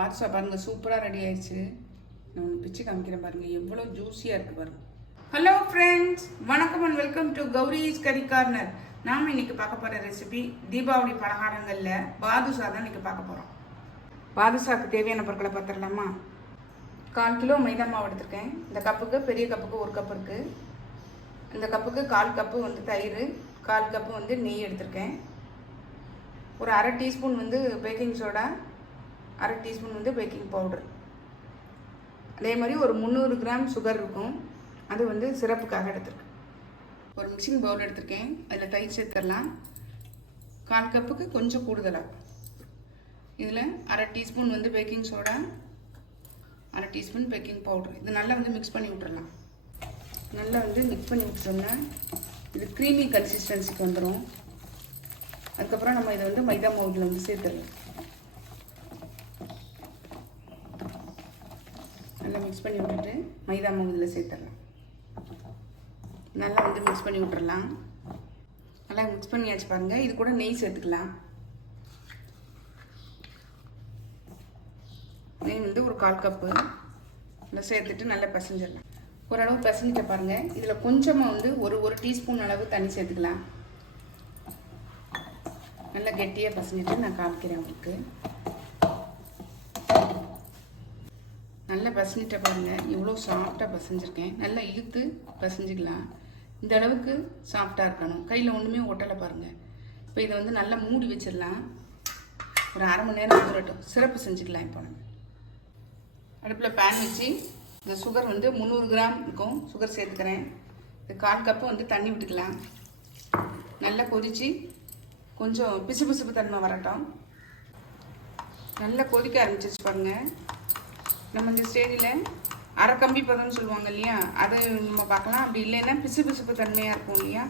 பாதுஷா பாருங்க சூப்பராக ரெடி ஆயிடுச்சு. நான் ஒன்று பிச்சு காமிக்கிறேன் பாருங்க, எவ்வளோ ஜூஸியாக இருக்கு பாருங்க. ஹலோ ஃப்ரெண்ட்ஸ், வணக்கம் and welcome to Gowri's curry corner. நாம் இன்னைக்கு பார்க்க போகிற ரெசிபி தீபாவளி பலகாரங்களில் பாதுஷா தான் இன்னைக்கு பார்க்க போகிறோம். பாதுஷாவுக்கு தேவையான பொருட்களை பார்த்துடலாமா? 1/4 கிலோ மைதா மாவு எடுத்திருக்கேன். இந்த கப்புக்கு பெரிய கப்புக்கு 1 கப் இருக்குது. இந்த கப்புக்கு 1/4 கப்பு வந்து தயிர், 1/4 கப்பு வந்து நெய் எடுத்திருக்கேன். ஒரு 1/2 டீஸ்பூன் வந்து பேக்கிங் சோடா, 1/2 டீஸ்பூன் வந்து பேக்கிங் பவுடர். அதே மாதிரி ஒரு 300 கிராம் சுகர் இருக்கும், அது வந்து சிரப்புக்காக எடுத்துருக்கேன். ஒரு மிக்சிங் பவுல் எடுத்திருக்கேன், அதில் தயிர் சேர்த்துடலாம். 1/4 கப்புக்கு கொஞ்சம் கூடுதலாக. இதில் 1/2 டீஸ்பூன் வந்து baking soda, 1/2 teaspoon baking powder. இது நல்லா வந்து மிக்ஸ் பண்ணி விட்டுறலாம். நல்லா வந்து மிக்ஸ் பண்ணி விட்டுட்டோம்னா இது க்ரீமி கன்சிஸ்டன்சிக்கு வந்துடும். அதுக்கப்புறம் நம்ம இதை வந்து மைதா மாவுல வந்து சேர்த்துடலாம். நல்லா மிக்ஸ் பண்ணி விட்டுட்டு மைதா மாவு இதில் சேர்த்துடலாம். நல்லா வந்து மிக்ஸ் பண்ணி விட்டுறலாம். நல்லா மிக்ஸ் பண்ணியாச்சு பாருங்கள். இது கூட நெய் சேர்த்துக்கலாம். நெய் வந்து ஒரு 1/4 கப்பு நல்லா சேர்த்துட்டு நல்லா பிசைஞ்சிடலாம். ஓரளவு பிசைஞ்சிட்ட பாருங்கள். இதில் கொஞ்சமாக வந்து ஒரு டீஸ்பூன் அளவு தண்ணி சேர்த்துக்கலாம். நல்லா கெட்டியாக பிசைஞ்சிட்டு நான் காமிக்கிறேன் உங்களுக்கு. நல்லா பிசைஞ்சிட்ட பாருங்கள், இவ்வளோ சாஃப்டாக பிசைஞ்சிருக்கேன். நல்லா இழுத்து பிசைஞ்சிக்கலாம். இந்த அளவுக்கு சாஃப்டாக இருக்கணும். கையில் ஒன்றுமே ஒட்டலை பாருங்கள். இப்போ இதை வந்து நல்லா மூடி வச்சிடலாம். ஒரு 1/2 மணி நேரம் ஊறட்டும். சிரப்பு செஞ்சுக்கலாம். இப்போ நம்ம அடுப்பில் பேன் வச்சு இந்த சுகர் வந்து 300 கிராம் இருக்கும், சுகர் சேர்த்துக்கிறேன். இது 1/4 கப்பு வந்து தண்ணி விட்டுக்கலாம். நல்லா கொதித்து கொஞ்சம் பிசு பிசுப்பு தன்மை வரட்டும். நல்லா கொதிக்க ஆரம்பிச்சிச்சு பாருங்கள். நம்ம இந்த ஸ்டேஜில் அரை கம்பி பதம்னு சொல்லுவாங்க இல்லையா, அதை நம்ம பார்க்கலாம். அப்படி இல்லைன்னா பிசு பிசுப்பு தன்மையாக இருக்கும் இல்லையா,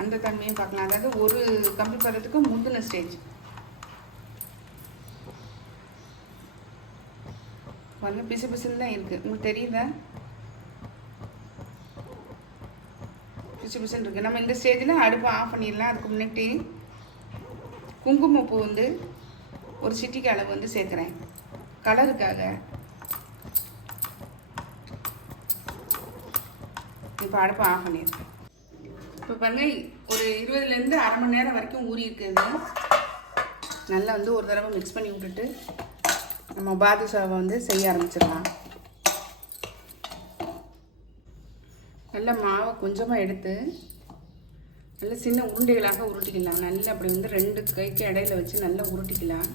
அந்த தன்மையும் பார்க்கலாம். அதாவது ஒரு கம்பி பதத்துக்கு முந்தின ஸ்டேஜ் பாருங்கள். பிசு பிசுன்னு தான் இருக்குது, உங்களுக்கு தெரியுதா? பிசு பிசுன்னு இருக்குது. நம்ம இந்த ஸ்டேஜில் அடுப்பை ஆஃப் பண்ணிடலாம். அதுக்கு முன்னாடி குங்குமப்பூ வந்து ஒரு சிட்டிக்கு அளவு வந்து சேர்க்குறேன், கலருக்காக. இப்போ அடுப்பை ஆஃப் பண்ணிடுறேன். இப்போ பாருங்கள், ஒரு 20லேருந்து 1/2 மணி நேரம் வரைக்கும் ஊறி இருக்குது. நல்லா வந்து ஒரு தடவை மிக்ஸ் பண்ணி விட்டுட்டு நம்ம பாதுஷாவை வந்து செய்ய ஆரம்பிச்சிடலாம். நல்லா மாவை கொஞ்சமாக எடுத்து நல்ல சின்ன உருண்டைகளாக உருட்டிக்கலாம். நல்லா அப்படி வந்து 2 கைக்கு இடையில வச்சு நல்லா உருட்டிக்கலாம்.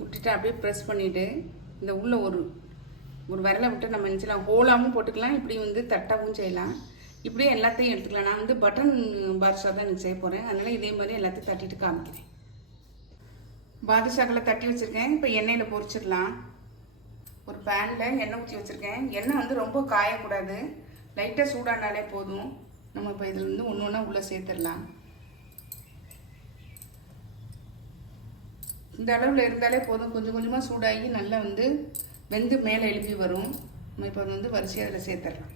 உருட்டிட்டு அப்படியே ப்ரெஸ் பண்ணிவிட்டு இந்த உள்ள ஒரு விரலை விட்டு நம்ம நினச்சலாம். ஹோலாகவும் போட்டுக்கலாம், இப்படி வந்து தட்டாகவும் செய்யலாம். இப்படியே எல்லாத்தையும் எடுத்துக்கலாம். நான் வந்து பட்டன் பாதுஷா தான் எனக்கு செய்ய போகிறேன், அதனால் இதே மாதிரி எல்லாத்தையும் தட்டிட்டு காமிக்கிறேன். பாதுஷாக்களை தட்டி வச்சுருக்கேன். இப்போ எண்ணெயில் பொரிச்சிடலாம். ஒரு பேனில் எண்ணெய் ஊற்றி வச்சுருக்கேன். எண்ணெய் வந்து ரொம்ப காயக்கூடாது, லைட்டாக சூடானாலே போதும். நம்ம இப்போ இதில் வந்து ஒன்று ஒன்றா உள்ளே சேர்த்துடலாம். இந்த அளவில் இருந்தாலே போதும். கொஞ்சம் கொஞ்சமாக சூடாகி நல்லா வந்து வெந்து மேலே எழுப்பி வரும். நம்ம இப்போ வந்து வரிசையாக அதில் சேர்த்துடலாம்.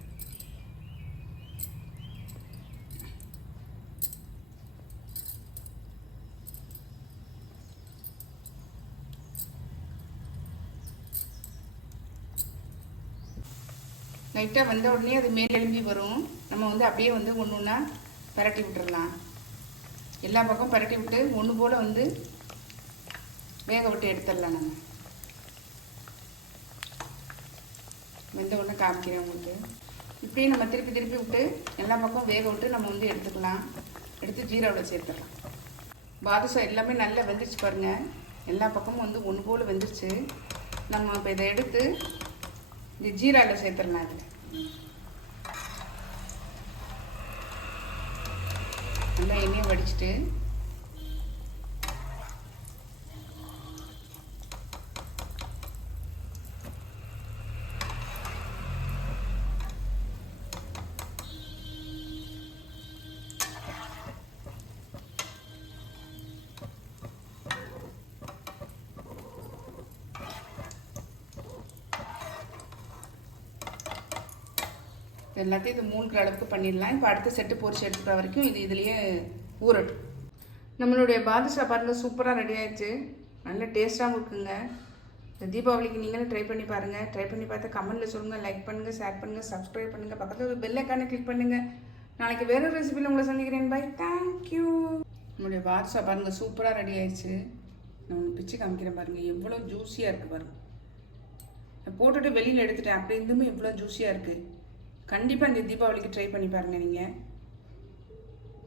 லைட்டாக வந்த உடனே அது மேல் எழும்பி வரும். நம்ம வந்து அப்படியே வந்து ஒன்று ஒன்றா பரட்டி விட்டுறலாம். எல்லா பக்கம் பரட்டி விட்டு ஒன்று போல் வந்து வேக விட்டு எடுத்துடலாம். நம்ம வெந்த உடனே காமிக்கிறேன் உங்களுக்கு. இப்படியே நம்ம திருப்பி திருப்பி விட்டு எல்லா பக்கம் வேக விட்டு நம்ம வந்து எடுத்துக்கலாம். எடுத்து ஜீராவில் சேர்த்துடலாம். பாதுஷா எல்லாமே நல்லா வெந்துருச்சு பாருங்கள். எல்லா பக்கமும் வந்து ஒன்று போல் வெந்துருச்சு. நம்ம இப்போ இதை எடுத்து இந்த ஜீராவில் சேர்த்துடலாம். அதில் நல்லா எண்ணெயை வடிச்சிட்டு எல்லாத்தையும் இது 3 அளவுக்கு பண்ணிடலாம். இப்போ அடுத்த செட்டு பொரிச்சு எடுத்துக்கிற வரைக்கும் இது இதுலேயே ஊறட்டும். நம்மளுடைய பாதுஷா பாருங்கள் சூப்பராக ரெடி ஆயிடுச்சு. நல்ல டேஸ்ட்டாகவும் இருக்குங்க. இந்த தீபாவளிக்கு நீங்களும் ட்ரை பண்ணி பாருங்கள். ட்ரை பண்ணி பார்த்து கமெண்ட்டில் சொல்லுங்கள், லைக் பண்ணுங்கள், ஷேர் பண்ணுங்கள், சப்ஸ்கிரைப் பண்ணுங்கள், பக்கத்தில் ஒரு பெல் ஐக்கானை கிளிக் பண்ணுங்கள். நாளைக்கு வேறு ரெசிபியில் உங்களை சந்திக்கிறேன். Bye, thank you. நம்மளுடைய வாட்ஸா பாருங்கள், சூப்பராக ரெடி ஆயிடுச்சு. நான் ஒன்று பிச்சு காமிக்கிறேன் பாருங்கள், எவ்வளோ ஜூஸியாக இருக்குது பாருங்கள். நான் போட்டுட்டு வெளியில் எடுத்துட்டேன், அப்படி இருந்துமே எவ்வளோ ஜூஸியாக இருக்குது. கண்டிப்பாக இந்த தீபாவளிக்கு ட்ரை பண்ணி பாருங்கள் நீங்கள்.